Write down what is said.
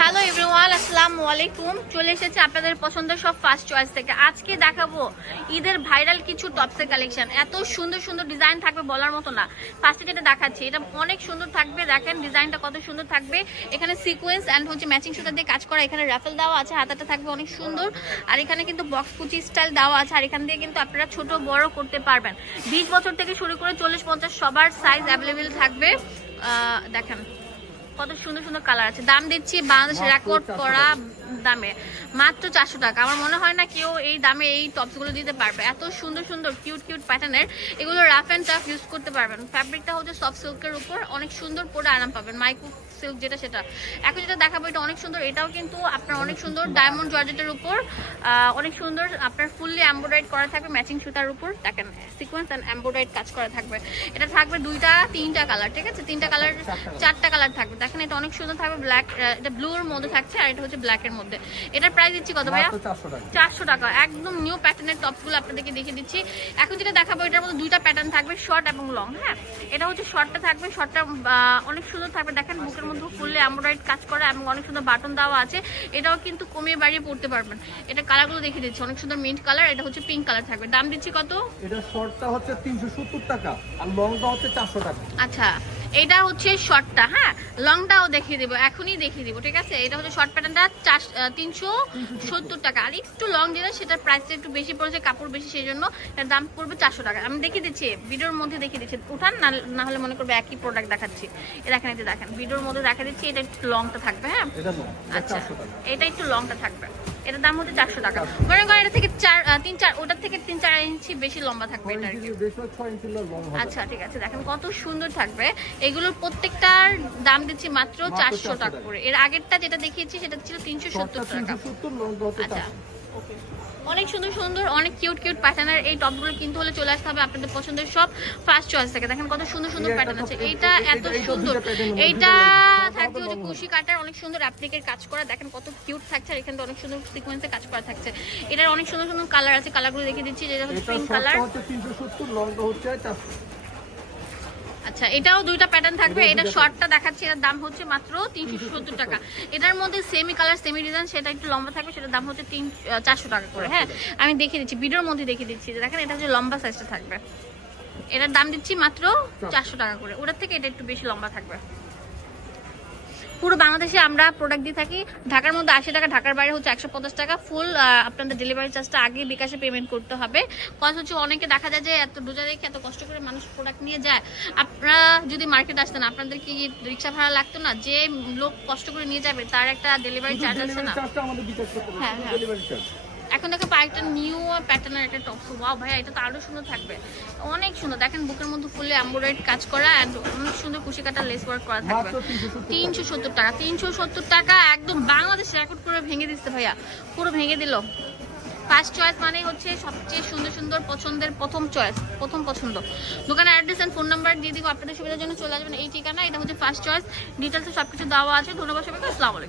hello everyone আসসালামু আলাইকুম চলে এসেছে আপনাদের পছন্দের সব ফার্স্ট চয়েস থেকে আজকে দেখাবো ঈদের ভাইরাল কিছু টপসের কালেকশন এত সুন্দর সুন্দর ডিজাইন থাকবে বলার মতো না ফার্স্টে যেটা দেখাচ্ছি এটা অনেক সুন্দর থাকবে দেখেন ডিজাইনটা কত সুন্দর থাকবে এখানে সিকোয়েন্স অ্যান্ড হচ্ছে ম্যাচিং সুতা দিয়ে কাজ করা এখানে র্যাফেল দেওয়া আছে হাতাটা থাকবে অনেক সুন্দর আর এখানে কিন্তু বক্স কুচি স্টাইল দেওয়া আছে আর এখান দিয়ে কিন্তু আপনারা ছোট বড় করতে পারবেন বিশ বছর থেকে শুরু করে চল্লিশ পঞ্চাশ সবার সাইজ অ্যাভেলেবেল থাকবে দেখেন কত সুন্দর সুন্দর কালার আছে দাম দিচ্ছি বাংলাদেশ রেকর্ড করা দামে মাত্র চারশো টাকা আমার মনে হয় না কেউ এই দামে এই টপসগুলো দিতে পারবে এত সুন্দর সুন্দর কিউট কিউট প্যাটার্নের এগুলো রাফ অ্যান্ড টাফ ইউজ করতে পারবেন ফ্যাব্রিকটা হচ্ছে সফট সিল্কের উপর অনেক সুন্দর পরে আরাম পাবেন মাইক্রো সিল্ক যেটা সেটা এখন যেটা দেখাবো এটা অনেক সুন্দর এটাও কিন্তু আপনার অনেক সুন্দর ডায়মন্ড জর্জেটের উপর অনেক সুন্দর আপনার ফুললি এম্ব্রয়েড করা থাকবে ম্যাচিং সুতার উপর দেখেন সিকোয়েন্স অ্যান্ড এম্ব্রয়েড কাজ করা থাকবে এটা থাকবে দুইটা তিনটা কালার ঠিক আছে তিনটা কালার চারটা কালার থাকবে দেখেন এটা অনেক সুন্দর থাকবে ব্ল্যাক এটা ব্লুর মধ্যে থাকছে আর এটা হচ্ছে ব্ল্যাকের মধ্যে মধ্যে এটার প্রাইস দিচ্ছি কত ভাইয়া চারশো টাকা একদম নিউ প্যাটার্নের টপগুলো আপনাদেরকে দেখিয়ে দিচ্ছি এখন যেটা দেখাবো এটার মধ্যে দুইটা প্যাটার্ন থাকবে শর্ট এবং লং হ্যাঁ এটা হচ্ছে শর্টটা থাকবে শর্টটা অনেক সুন্দর থাকবে দেখেন বুকের মধ্যে ফুললে এমব্রয়েড কাজ করা এবং অনেক সুন্দর বাটন দেওয়া আছে এটাও কিন্তু কমিয়ে বাড়িয়ে পড়তে পারবেন এটা কালারগুলো দেখে দিচ্ছি অনেক সুন্দর মিন্ট কালার এটা হচ্ছে পিঙ্ক কালার থাকবে দাম দিচ্ছি কত এটা শর্টটা হচ্ছে তিনশো টাকা আর লংটা হচ্ছে চারশো টাকা আচ্ছা এটা হচ্ছে শর্টটা হ্যাঁ লংটাও দেখিয়ে দিব এখনই দেখিয়ে দিব ঠিক আছে এটা হচ্ছে শর্ট প্যাটার্নটা চার তিনশো সত্তর টাকা আর একটু লং দিলে সেটার প্রাইসটা একটু বেশি পড়েছে কাপড় বেশি সেই জন্য এর দাম পড়বে চারশো টাকা আমি দেখিয়ে দিচ্ছি ভিডিওর মধ্যে দেখিয়ে দিচ্ছি উঠান না হলে মনে করবে একই প্রোডাক্ট দেখাচ্ছি দেখেন এটা দেখেন ভিডিওর মধ্যে দেখা দিচ্ছি এটা একটু লংটা থাকবে হ্যাঁ আচ্ছা এটা একটু লংটা থাকবে এটার দাম হচ্ছে চারশো টাকা মনে করেন এটা থেকে চার তিন চার ওটার থেকে তিন চার ইঞ্চি বেশি লম্বা থাকবে এটা আচ্ছা ঠিক আছে দেখেন কত সুন্দর থাকবে এগুলোর প্রত্যেকটার দাম দিচ্ছি মাত্র চারশো টাকা করে এর আগেরটা যেটা দেখিয়েছি সেটা ছিল তিনশো সত্তর টাকা আচ্ছা ওকে অনেক সুন্দর সুন্দর অনেক কিউট কিউট প্যাটার্নের এই টপগুলো কিন্তু হলে চলে আসতে হবে আপনাদের পছন্দের সব ফার্স্ট চয়েস থাকে দেখেন কত সুন্দর সুন্দর প্যাটার্ন আছে এইটা এত সুন্দর এইটা থাকছে হচ্ছে কুশি কাটার অনেক সুন্দর অ্যাপ্লিকের কাজ করা দেখেন কত কিউট থাকছে আর এখানে অনেক সুন্দর সিকোয়েন্সে কাজ করা থাকছে এটার অনেক সুন্দর সুন্দর কালার আছে কালারগুলো দেখিয়ে দিচ্ছি যেটা হচ্ছে পিঙ্ক কালার 370 লম্বা হচ্ছে আচ্ছা এটাও দুইটা প্যাটার্ন থাকবে এটা শর্টটা দেখাচ্ছি এটার দাম হচ্ছে মাত্র তিনশো সত্তর টাকা এটার মধ্যে সেমি কালার সেমি ডিজাইন সেটা একটু লম্বা থাকবে সেটার দাম হচ্ছে তিন চারশো টাকা করে হ্যাঁ আমি দেখিয়ে দিচ্ছি ভিডিওর মধ্যে দেখিয়ে দিচ্ছি দেখেন এটা হচ্ছে লম্বা সাইজটা থাকবে এটার দাম দিচ্ছি মাত্র চারশো টাকা করে ওটার থেকে এটা একটু বেশি লম্বা থাকবে পুরো বাংলাদেশে আমরা প্রোডাক্ট দিয়ে থাকি ঢাকার মধ্যে আশি টাকা ঢাকার বাইরে হচ্ছে একশো পঞ্চাশ টাকা ফুল আপনাদের ডেলিভারি চার্জটা আগে বিকাশে পেমেন্ট করতে হবে কথা হচ্ছে অনেকে দেখা যায় যে এত রোজা রেখে এত কষ্ট করে মানুষ প্রোডাক্ট নিয়ে যায় আপনারা যদি মার্কেট আসতেন আপনাদের কি রিক্সা ভাড়া লাগতো না যে লোক কষ্ট করে নিয়ে যাবে তার একটা ডেলিভারি চার্জ আছে না হ্যাঁ হ্যাঁ এখন দেখো একটা নিউ প্যাটার্নের একটা টপস ওয়াও ভাই এটা তো আরো সুন্দর থাকবে অনেক সুন্দর দেখেন বুকের মধ্যে ফুলে এম্বয়ডারি কাজ করা অ্যান্ড অনেক সুন্দর কুশি লেস ওয়ার্ক করা থাকবে তিনশো সত্তর টাকা তিনশো সত্তর টাকা একদম বাংলাদেশ রেকর্ড করে ভেঙে দিচ্ছে ভাইয়া পুরো ভেঙে দিল ফার্স্ট চয়েস মানে হচ্ছে সবচেয়ে সুন্দর সুন্দর পছন্দের প্রথম চয়েস প্রথম পছন্দ দোকানে অ্যাড্রেস অ্যান্ড ফোন নাম্বার দিয়ে দিব আপনাদের সুবিধার জন্য চলে আসবেন এই ঠিকানা এটা হচ্ছে ফার্স্ট চয়েস ডিটেলসে সব কিছু দেওয়া আছে ধন্যবাদ সবাইকে আসসালামু